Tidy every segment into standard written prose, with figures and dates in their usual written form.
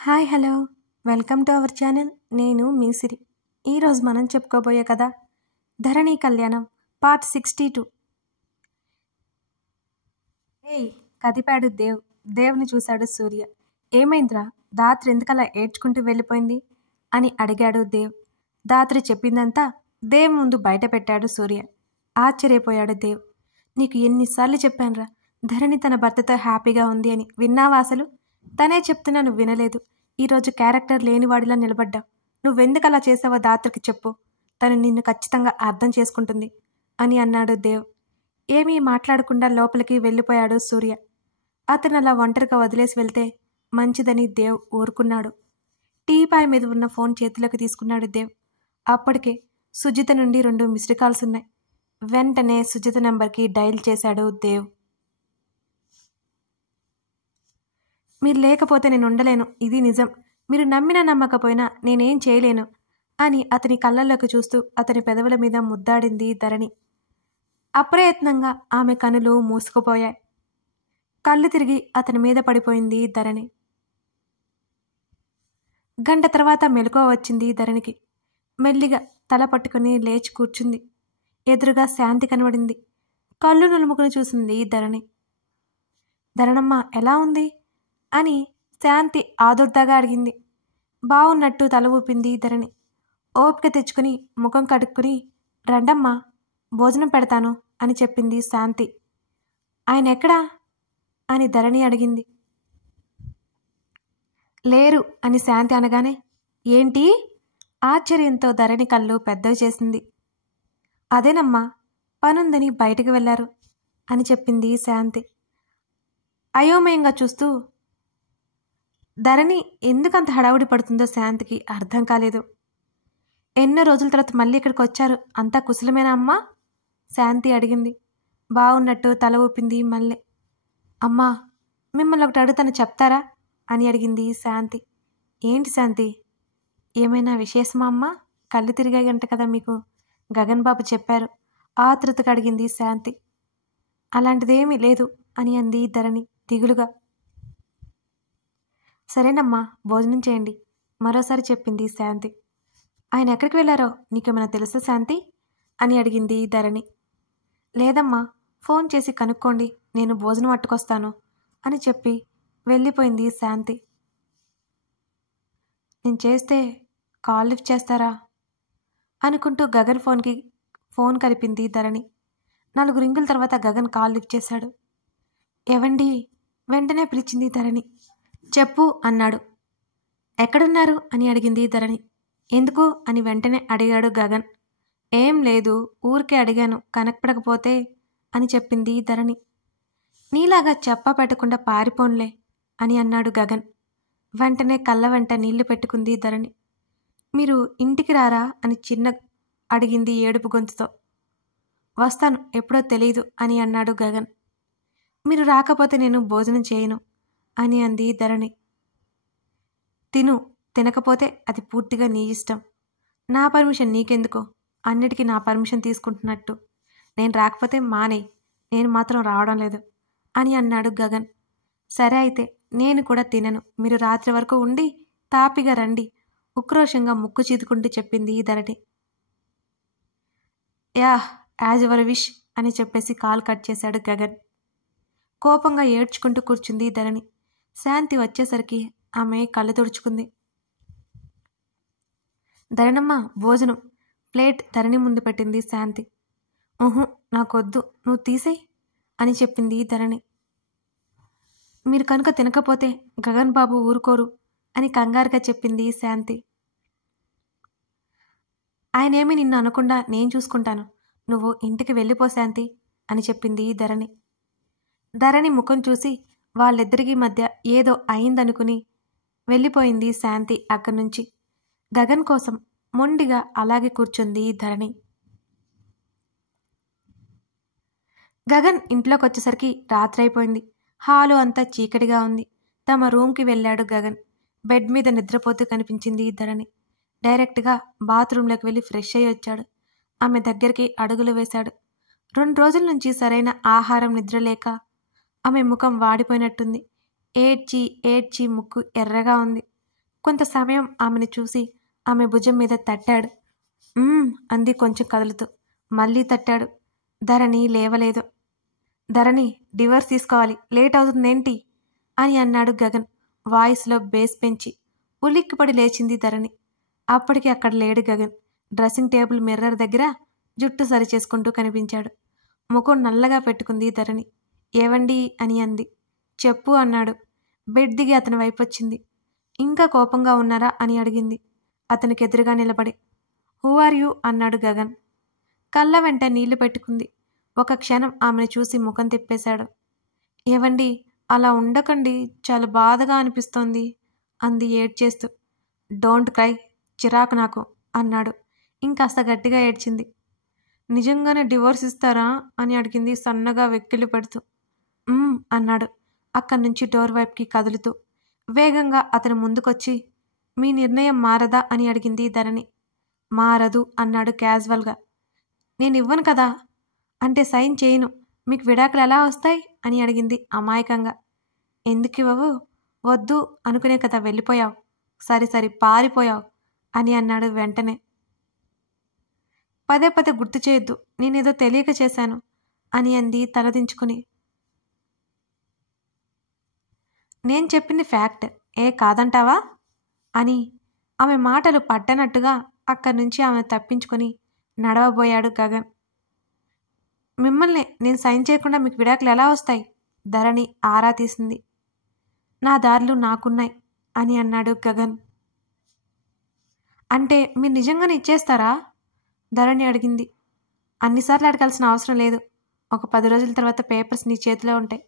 Hi hello welcome to our channel. నేను మీ సిరి. ఈరోజు మనం చెప్పుకోబోయే కథ ధరణి కళ్యాణం పార్ట్ 62. ఏయ్ కదిపాడు దేవుని చూశాడు సూర్య. ఏమైందిరా, దాత్రి ఎందుకలా ఏడ్చుకుంటూ వెళ్ళిపోయింది అని అడిగాడు దేవ్. దాత్రి చెప్పిందంతా దేవ్ ముందు బయట పెట్టాడు సూర్య. ఆశ్చర్యపోయాడు దేవ్. నీకు ఎన్నిసార్లు చెప్పానురా, ధరణి తన భర్తతో హ్యాపీగా ఉంది అని. విన్నావా అసలు? తనే చెప్తున్నా నువ్వు వినలేదు. ఈరోజు క్యారెక్టర్ లేనివాడిలా నిలబడ్డావు. నువ్వెందుకు అలా చేసావో దాత్రికి చెప్పు, తను నిన్ను ఖచ్చితంగా అర్థం చేసుకుంటుంది అని అన్నాడు దేవ్. ఏమీ మాట్లాడకుండా లోపలికి వెళ్ళిపోయాడు సూర్య. అతను అలా ఒంటరిగా వదిలేసి వెళ్తే మంచిదని దేవ్ ఊరుకున్నాడు. టీపాయ్ మీద ఉన్న ఫోన్ చేతిలోకి తీసుకున్నాడు దేవ్. అప్పటికే సుజిత నుండి 2 మిస్డ్ కాల్స్ ఉన్నాయి. వెంటనే సుజిత నెంబర్కి డైల్ చేశాడు దేవ్. మీరు లేకపోతే నేను ఉండలేను, ఇది నిజం. మీరు నమ్మినా నమ్మకపోయినా నేనేం చేయలేను అని అతని కళ్ళల్లోకి చూస్తూ అతని పెదవుల మీద ముద్దాడింది ధరణి. అప్రయత్నంగా ఆమె కనులు మూసుకుపోయాయి. కళ్ళు తిరిగి అతని మీద పడిపోయింది ధరణి. గంట తర్వాత మెలకువ వచ్చింది ధరణికి. మెల్లిగా తల పట్టుకుని లేచి కూర్చుంది. ఎదురుగా శాంతి కనబడింది. కళ్ళు నులుముకుని చూసింది ధరణి. ధరణమ్మ ఎలా ఉంది అని శాంతి ఆదుర్దాగా అడిగింది. బావున్నట్టు తల ఊపింది ధరణి. ఓపిక తెచ్చుకుని ముఖం కడుక్కుని రండమ్మా భోజనం పెడతాను అని చెప్పింది శాంతి. ఆయన ఎక్కడా అని ధరణి అడిగింది. లేరు అని శాంతి అనగానే ఏంటి ఆశ్చర్యంతో ధరణి కళ్ళు పెద్దవి చేసింది. అదేనమ్మా పనుందని బయటికి వెళ్ళారు అని చెప్పింది శాంతి. అయోమయంగా చూస్తూ ధరణి ఎందుకంత హడావుడి పడుతుందో శాంతికి అర్థం కాలేదు. ఎన్నో రోజుల తర్వాత మళ్ళీ ఇక్కడికి వచ్చారు, అంతా కుశలమేనా అమ్మా శాంతి అడిగింది. బాగున్నట్టు తల ఊపింది మళ్ళీ. అమ్మా మిమ్మల్ని ఒకటి అడుగుతాను చెప్తారా అని అడిగింది శాంతి. ఏంటి శాంతి, ఏమైనా విశేషమా అమ్మా? కళ్ళు తిరిగాయంట కదా మీకు, గగన్ బాబు చెప్పారు ఆతృతగా అడిగింది శాంతి. అలాంటిదేమీ లేదు అని అంది ధరణి దిగులుగా. సరేనమ్మా భోజనం చేయండి మరోసారి చెప్పింది శాంతి. ఆయన ఎక్కడికి వెళ్ళారో నీకేమైనా తెలుసా శాంతి అని అడిగింది ధరణి. లేదమ్మా ఫోన్ చేసి కనుక్కోండి, నేను భోజనం అట్టుకొస్తాను అని చెప్పి వెళ్ళిపోయింది శాంతి. నేను చేస్తే కాల్ లిఫ్ట్ చేస్తారా అనుకుంటూ గగన్ ఫోన్ కలిపింది ధరణి. 4 రింగుల తర్వాత గగన్ కాల్ లిఫ్ట్ చేశాడు. ఏవండి వెంటనే పిలిచింది ధరణి. చెప్పు అన్నాడు. ఎక్కడున్నారు అని అడిగింది ధరణి. ఎందుకు అని వెంటనే అడిగాడు గగన్. ఏం లేదు ఊరికే అడిగాను, కనపడకపోతే అని చెప్పింది ధరణి. నీలాగా చెప్ప పెట్టకుండా పారిపోన్లే అని అన్నాడు గగన్. వెంటనే కళ్ళ వెంట నీళ్లు పెట్టుకుంది ధరణి. మీరు ఇంటికి రారా అని చిన్న అడిగింది ఏడుపు గొంతుతో. వస్తాను ఎప్పుడో తెలీదు అని అన్నాడు గగన్. మీరు రాకపోతే నేను భోజనం చేయను అని అంది ధరణి. తినకపోతే అది పూర్తిగా నీ ఇష్టం, నా పర్మిషన్ నీకెందుకో, అన్నిటికీ నా పర్మిషన్ తీసుకుంటున్నట్టు. నేను రాకపోతే మానేయ్, నేను మాత్రం రావడం లేదు అని అన్నాడు గగన్. సరే అయితే నేను కూడా తినను, మీరు రాత్రి వరకు ఉండి తాపిగా రండి ఉక్రోషంగా ముక్కు చీదుకుంటూ చెప్పింది ధరణి. యాజ్ యువర్ విష్ అని చెప్పేసి కాల్ కట్ చేశాడు గగన్. కోపంగా ఏడ్చుకుంటూ కూర్చుంది ధరణి. శాంతి వచ్చేసరికి ఆమె కళ్ళు తుడుచుకుంది. ధరణమ్మ భోజనం ప్లేట్ ధరణి ముందు పెట్టింది శాంతి. నాకొద్దు, నువ్వు తీసేయ్ అని చెప్పింది ధరణి. మీరు కనుక తినకపోతే గగన్ బాబు ఊరుకోరు అని కంగారుగా చెప్పింది శాంతి. ఆయనేమీ నిన్ను అనకుండా నేను చూసుకుంటాను, నువ్వు ఇంటికి వెళ్ళిపో శాంతి అని చెప్పింది ధరణి. ధరణి ముఖం చూసి వాళ్ళిద్దరికీ మధ్య ఏదో అయిందనుకుని వెళ్ళిపోయింది శాంతి అక్కడి నుంచి. గగన్ కోసం మొండిగా అలాగే కూర్చుంది ధరణి. గగన్ ఇంట్లోకి వచ్చేసరికి రాత్రి అయిపోయింది. హాలు అంతా చీకటిగా ఉంది. తమ రూమ్కి వెళ్ళాడు గగన్. బెడ్ మీద నిద్రపోతూ కనిపించింది ధరణి. డైరెక్ట్గా బాత్రూంలోకి వెళ్ళి ఫ్రెష్ అయ్యి వచ్చాడు. ఆమె దగ్గరికి అడుగులు వేశాడు. 2 రోజుల నుంచి సరైన ఆహారం నిద్రలేక ఆమె ముఖం వాడిపోయినట్టుంది. ఏడ్చి ముక్కు ఎర్రగా ఉంది. కొంత సమయం ఆమెను చూసి ఆమె భుజం మీద తట్టాడు. అంది కొంచెం కదులుతూ. మళ్ళీ తట్టాడు. ధరణి లేవలేదు. ధరణి, డివోర్స్ తీసుకోవాలి, లేట్ అవుతుందేంటి అని అన్నాడు గగన్ వాయిస్లో బేస్ పెంచి. ఉలిక్కిపడి లేచింది ధరణి. అప్పటికి అక్కడ లేడు గగన్. డ్రెస్సింగ్ టేబుల్ మిర్రర్ దగ్గర జుట్టు సరిచేసుకుంటూ కనిపించాడు. ముఖం నల్లగా పెట్టుకుంది ధరణి. ఏవండి అని అంది. చెప్పు అన్నాడు. బెడ్ దిగి అతని వైపు వచ్చింది. ఇంకా కోపంగా ఉన్నారా అని అడిగింది అతనికి ఎదురుగా నిలబడి. హూ ఆర్ యూ అన్నాడు గగన్. కళ్ళ వెంట నీళ్లు పెట్టుకుంది. ఒక క్షణం ఆమెను చూసి ముఖం తిప్పేశాడు. ఏవండి, అలా ఉండకండి, చాలా బాధగా అనిపిస్తోంది అంది ఏడ్చేస్తూ. డోంట్ క్రై, చిరాకు నాకు అన్నాడు. ఇంకాస్త గట్టిగా ఏడ్చింది. నిజంగానే డివోర్స్ ఇస్తారా అని అడిగింది సన్నగా వెక్కిళ్ళు పెడుతూ. అన్నాడు అక్కడి నుంచి డోర్ వైపుకి కదులుతూ. వేగంగా అతని ముందుకొచ్చి, మీ నిర్ణయం మారదా అని అడిగింది ధరణి. మారదు అన్నాడు క్యాజువల్గా. నేను ఇవ్వను కదా. అంటే సైన్ చేయను, మీకు విడాకులు ఎలా వస్తాయి అని అడిగింది అమాయకంగా. ఎందుకు ఇవ్వవు? వద్దు అనుకునే కదా వెళ్ళిపోయావు, సరి పారిపోయావు అని అన్నాడు వెంటనే. పదే పదే గుర్తు చేయొద్దు, నేనేదో తెలియక చేశాను అని అంది తలదించుకుని. నేను చెప్పింది ఫ్యాక్ట్, కాదంటావా అని ఆమె మాటలు పట్టనట్టుగా అక్కడి నుంచి ఆమె తప్పించుకొని నడవబోయాడు గగన్. మిమ్మల్ని నేను సైన్ చేయకుండా మీకు విడాకులు ఎలా వస్తాయి? ధరణి ఆరా తీసింది. నా దారులు నాకున్నాయి అని అన్నాడు గగన్. అంటే మీరు నిజంగానే ఇచ్చేస్తారా? ధరణి అడిగింది. అన్నిసార్లు అడగాల్సిన అవసరం లేదు. ఒక 10 రోజుల తర్వాత పేపర్స్ నీ చేతిలో ఉంటాయి.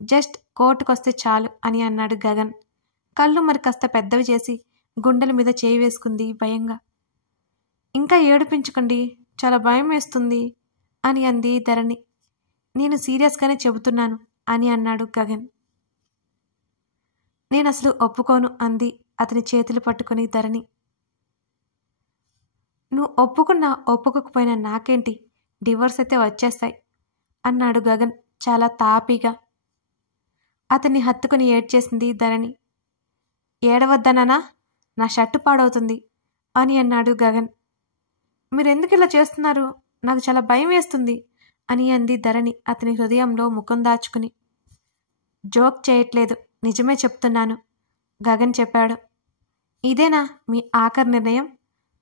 జస్ట్ కోర్టుకొస్తే చాలు అని అన్నాడు గగన్. కళ్ళు మరి కాస్త పెద్దవి చేసి గుండెల మీద చేయి వేసుకుంది భయంగా. ఇంకా ఏడిపించకండి, చాలా భయం వేస్తుంది అని అంది ధరణి. నేను సీరియస్గానే చెబుతున్నాను అని అన్నాడు గగన్. నేను అసలు ఒప్పుకోను అంది అతని చేతులు పట్టుకుని ధరణి. నువ్వు ఒప్పుకున్నా ఒప్పుకోకపోయినా నాకేంటి, డివోర్స్ అయితే వచ్చేస్తాయి అన్నాడు గగన్ చాలా తాపీగా. అతన్ని హత్తుకుని ఏడ్చేసింది ధరణి. ఏడవద్దనా, నా షర్టు పాడవుతుంది అని అన్నాడు గగన్. మీరెందుకు ఇలా చేస్తున్నారు, నాకు చాలా భయం వేస్తుంది అని అంది ధరణి అతని హృదయంలో ముఖం దాచుకుని. జోక్ చేయట్లేదు, నిజమే చెప్తున్నాను గగన్ చెప్పాడు. ఇదేనా మీ ఆఖరి నిర్ణయం?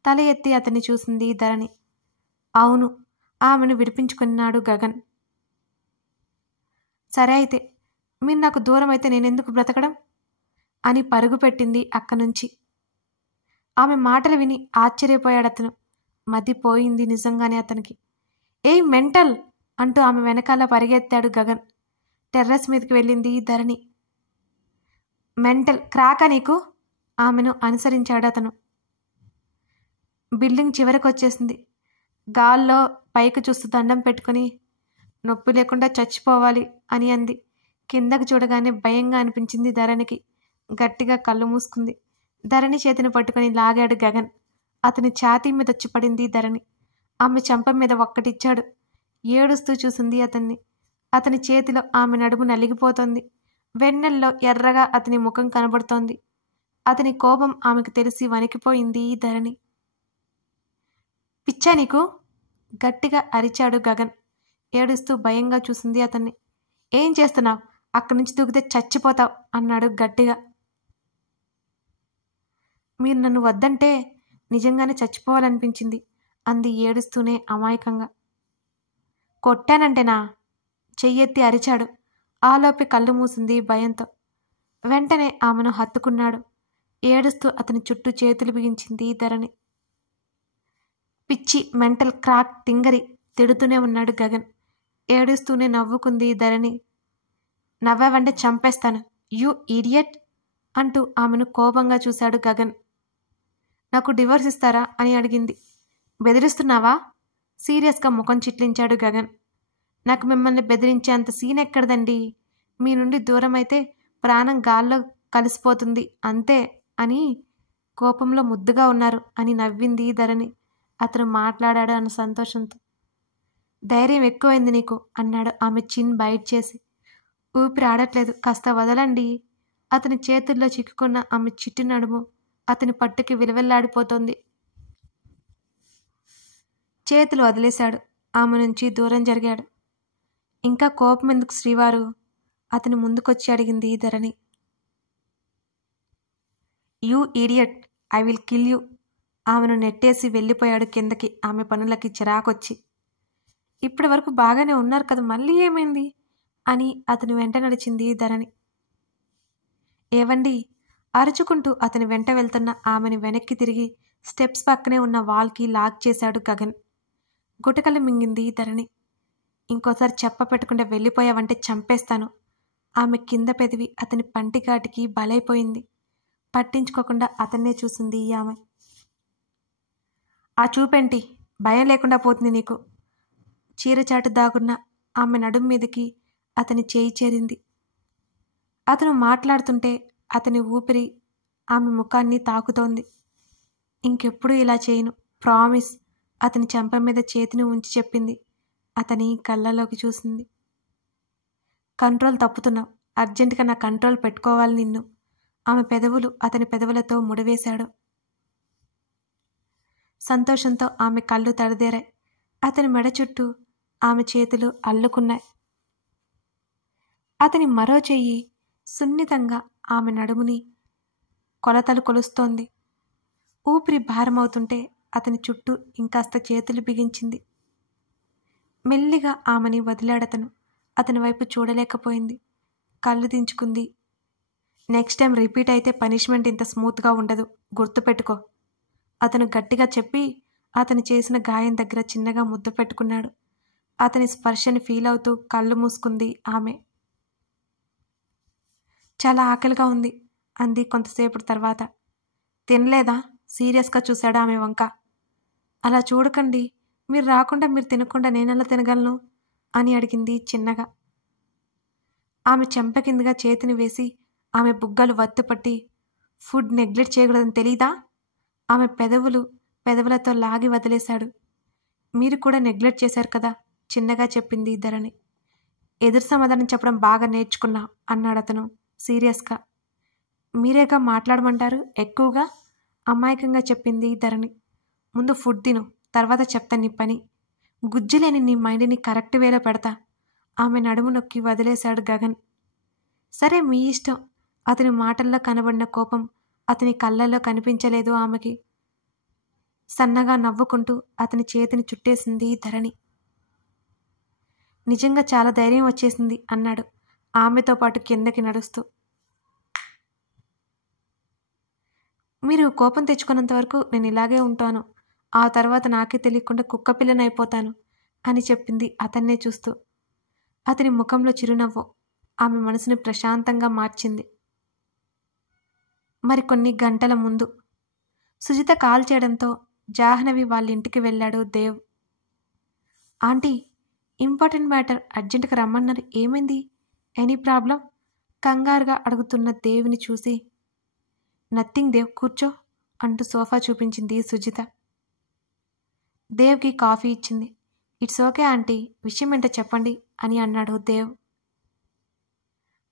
తల ఎత్తి అతన్ని చూసింది ధరణి. అవును, ఆమెను విడిపించుకున్నాడు గగన్. సరే అయితే, మీరు నాకు దూరం అయితే నేనెందుకు బ్రతకడం అని పరుగు పెట్టింది అక్కడి నుంచి. ఆమె మాటలు విని ఆశ్చర్యపోయాడు అతను. మతిపోయింది నిజంగానే అతనికి. ఏయ్ మెంటల్ అంటూ ఆమె వెనకాల పరిగెత్తాడు గగన్. టెర్రస్ మీదకి వెళ్ళింది ధరణి. మెంటల్ క్రాకా నీకు? ఆమెను అనుసరించాడు అతను. బిల్డింగ్ చివరికి వచ్చేసింది. గాల్లో పైకి చూస్తూ దండం పెట్టుకుని, నొప్పి లేకుండా చచ్చిపోవాలి అని అంది. కిందకు చూడగానే భయంగా అనిపించింది ధరణికి. గట్టిగా కళ్ళు మూసుకుంది. ధరణి చేతిని పట్టుకుని లాగాడు గగన్. అతని ఛాతీ మీద వచ్చి పడింది ధరణి. ఆమె చెంప మీద ఒక్కటిచ్చాడు. ఏడుస్తూ చూసింది అతన్ని. అతని చేతిలో ఆమె నడుము నలిగిపోతోంది. వెన్నెల్లో ఎర్రగా అతని ముఖం కనబడుతోంది. అతని కోపం ఆమెకు తెలిసి వణికిపోయింది ధరణి. పిచ్చా నీకు? గట్టిగా అరిచాడు గగన్. ఏడుస్తూ భయంగా చూసింది అతన్ని. ఏం చేస్తున్నావు? అక్కడి నుంచి దూకితే చచ్చిపోతావు అన్నాడు గట్టిగా. మీరు నన్ను వద్దంటే నిజంగానే చచ్చిపోవాలనిపించింది అంది ఏడుస్తూనే అమాయకంగా. కొట్టానంటేనా? చెయ్యెత్తి అరిచాడు. ఆలోపే కళ్ళు మూసింది భయంతో. వెంటనే ఆమెను హత్తుకున్నాడు. ఏడుస్తూ అతని చుట్టూ చేతులు బిగించింది ధరణి. పిచ్చి మెంటల్ క్రాక్ తింగరి తిడుతూనే ఉన్నాడు గగన్. ఏడుస్తూనే నవ్వుకుంది ధరణి. నవ్వావంటే చంపేస్తాను, యూ ఈడియట్ అంటూ ఆమెను కోపంగా చూశాడు గగన్. నాకు డివోర్స్ ఇస్తారా అని అడిగింది. బెదిరిస్తున్నావా? సీరియస్గా ముఖం చిట్లించాడు గగన్. నాకు మిమ్మల్ని బెదిరించే అంత సీన్ ఎక్కడదండి. మీ నుండి దూరం అయితే ప్రాణం గాల్లో కలిసిపోతుంది అంతే అని కోపంలో ముద్దుగా ఉన్నారు అని నవ్వింది ధరణి. అతను మాట్లాడాడు అన్న సంతోషంతో. ధైర్యం ఎక్కువైంది నీకు అన్నాడు ఆమె చిన్ బైట్ చేసి. ఊపిరి ఆడట్లేదు, కాస్త వదలండి. అతని చేతుల్లో చిక్కుకున్న ఆమె చిట్టి నడుము అతని పట్టుకి విలవెల్లాడిపోతోంది. చేతులు వదిలేశాడు. ఆమె నుంచి దూరం జరిగాడు. ఇంకా కోపం ఎందుకు శ్రీవారు? అతని ముందుకొచ్చి అడిగింది Dharani. You idiot, I will kill you. ఆమెను నెట్టేసి వెళ్ళిపోయాడు కిందకి. ఆమె పనులకి చిరాకొచ్చి. ఇప్పటి వరకు బాగానే ఉన్నారు కదా, మళ్ళీ ఏమైంది అని అతని వెంట నడిచింది ధరణి. ఏవండి? అరుచుకుంటూ అతని వెంట వెళ్తున్న ఆమెను వెనక్కి తిరిగి స్టెప్స్ పక్కనే ఉన్న వాల్కి లాక్ చేశాడు గగన్. గుటకలు మింగింది ధరణి. ఇంకోసారి చెప్ప పెట్టకుండా వెళ్ళిపోయావంటే చంపేస్తాను. ఆమె కింద పెదివి అతని పంటికాటికి బలైపోయింది. పట్టించుకోకుండా అతన్నే చూసింది ఆమె. ఆ చూపేంటి? భయం లేకుండా పోతుంది నీకు. చీరచాటు దాగున్న ఆమె నడుం మీదకి అతని చేయి చేరింది. అతను మాట్లాడుతుంటే అతని ఊపిరి ఆమె ముఖాన్ని తాకుతోంది. ఇంకెప్పుడు ఇలా చేయను, ప్రామిస్. అతని చెంప మీద చేతిని ఉంచి చెప్పింది. అతని కళ్ళలోకి చూసింది. కంట్రోల్ తప్పుతున్నావు. అర్జెంటుగా నా కంట్రోల్ పెట్టుకోవాలి నిన్ను. ఆమె పెదవులు అతని పెదవులతో ముడివేశాడు. సంతోషంతో ఆమె కళ్ళు తడిదేరాయి. అతని మెడ చుట్టూ ఆమె చేతులు అల్లుకున్నాయి. అతని మరో చెయ్యి సున్నితంగా ఆమె నడుముని కొలతలు కొలుస్తోంది. ఊపిరి భారమవుతుంటే అతని చుట్టూ ఇంకాస్త చేతులు బిగించింది. మెల్లిగా ఆమెని వదిలాడతను. అతని వైపు చూడలేకపోయింది. కళ్ళు దించుకుంది. నెక్స్ట్ టైం రిపీట్ అయితే పనిష్మెంట్ ఇంత స్మూత్గా ఉండదు, గుర్తుపెట్టుకో. అతను గట్టిగా చెప్పి అతను చేసిన గాయం దగ్గర చిన్నగా ముద్దు పెట్టుకున్నాడు. అతని స్పర్శని ఫీల్ అవుతూ కళ్ళు మూసుకుంది ఆమె. చాలా ఆకలిగా ఉంది అంది కొంతసేపు తర్వాత. తినలేదా? సీరియస్గా చూశాడు ఆమె వంక. అలా చూడకండి. మీరు రాకుండా మీరు తినకుండా నేనెలా తినగలను అని అడిగింది చిన్నగా. ఆమె చెంప కిందగా చేతిని వేసి ఆమె బుగ్గలు వత్తుపట్టి, ఫుడ్ నెగ్లెక్ట్ చేయకూడదని తెలీదా? ఆమె పెదవులతో లాగి వదిలేశాడు. మీరు కూడా నెగ్లెక్ట్ చేశారు కదా, చిన్నగా చెప్పింది ధరణి. ఎదురు సమాధానం చెప్పడం బాగా నేర్చుకున్నా అన్నాడు అతను సీరియస్గా. మీరేగా మాట్లాడమంటారు ఎక్కువగా, అమాయకంగా చెప్పింది ధరణి. ముందు ఫుడ్ తిను, తర్వాత చెప్తాను నీ పని. గుజ్జులేని నీ మైండ్ని కరెక్ట్ వేలో పెడతా. ఆమె నడుము నొక్కి వదిలేశాడు గగన్. సరే మీ ఇష్టం. అతని మాటల్లో కనబడిన కోపం అతని కళ్ళల్లో కనిపించలేదు ఆమెకి. సన్నగా నవ్వుకుంటూ అతని చేతిని చుట్టేసింది ధరణి. నిజంగా చాలా ధైర్యం వచ్చేసింది అన్నాడు ఆమెతో పాటు కిందకి నడుస్తూ. మీరు కోపం తెచ్చుకున్నంత వరకు నేను ఇలాగే ఉంటాను. ఆ తర్వాత నాకే తెలియకుండా కుక్కపిల్లనైపోతాను అని చెప్పింది అతన్నే చూస్తూ. అతని ముఖంలో చిరునవ్వు ఆమె మనసుని ప్రశాంతంగా మార్చింది. మరికొన్ని గంటల ముందు సుజిత కాల్ చేయడంతో జాహ్నవి వాళ్ళ ఇంటికి వెళ్ళాడు దేవ్. ఆంటీ, ఇంపార్టెంట్ మ్యాటర్, అర్జెంటుగా రమ్మన్నారు. ఏమైంది? Any problem? కంగారుగా అడుగుతున్న దేవ్ని చూసి, నథింగ్ దేవ్, కూర్చో అంటూ సోఫా చూపించింది సుజిత. దేవ్కి కాఫీ ఇచ్చింది. ఇట్స్ ఓకే ఆంటీ, విషయం ఏంటో చెప్పండి అని అన్నాడు దేవ్.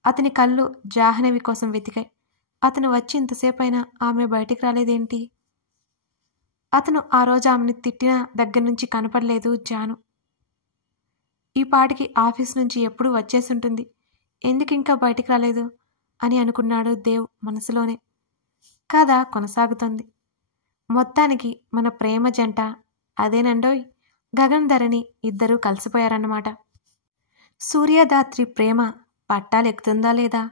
అతని కళ్ళు జాహ్నవి కోసం వెతికాయి. అతను వచ్చి ఇంతసేపైనా ఆమె బయటికి రాలేదేంటి? అతను ఆ రోజు ఆమెను తిట్టిన దగ్గర నుంచి కనపడలేదు జాను. ఈ పాటికి ఆఫీస్ నుంచి ఎప్పుడు వచ్చేసి ఉంటుంది, ఎందుకు ఇంకా బయటికి రాలేదు అని అనుకున్నాడు దేవ్ మనసులోనే. కథ కొనసాగుతుంది. మొత్తానికి మన ప్రేమ జంట అదేనండోయ్, గగన్ ధరణి ఇద్దరూ కలిసిపోయారన్నమాట. సూర్యదాత్రి ప్రేమ పట్టాలెక్కుతుందా లేదా?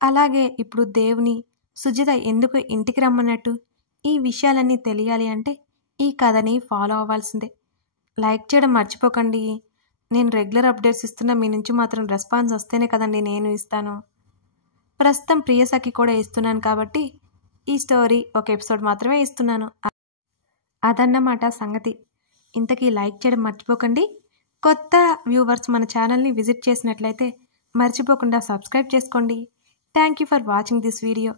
అలాగే ఇప్పుడు దేవుని సుజిత ఎందుకు ఇంటికి రమ్మన్నట్టు? ఈ విషయాలన్నీ తెలియాలి అంటే ఈ కథని ఫాలో అవ్వాల్సిందే. లైక్ చేయడం మర్చిపోకండి. నేను రెగ్యులర్ అప్డేట్స్ ఇస్తున్నా, మీ నుంచి మాత్రం రెస్పాన్స్ వస్తేనే కదండి నేను ఇస్తాను. ప్రస్తుతం ప్రియసఖి కూడా ఇస్తున్నాను కాబట్టి ఈ స్టోరీ ఒక ఎపిసోడ్ మాత్రమే ఇస్తున్నాను. అదన్నమాట సంగతి. ఇంతకీ లైక్ చేయడం మర్చిపోకండి. కొత్త వ్యూవర్స్ మన ఛానల్ని విజిట్ చేసినట్లయితే మర్చిపోకుండా సబ్స్క్రైబ్ చేసుకోండి. Thank you for watching this video.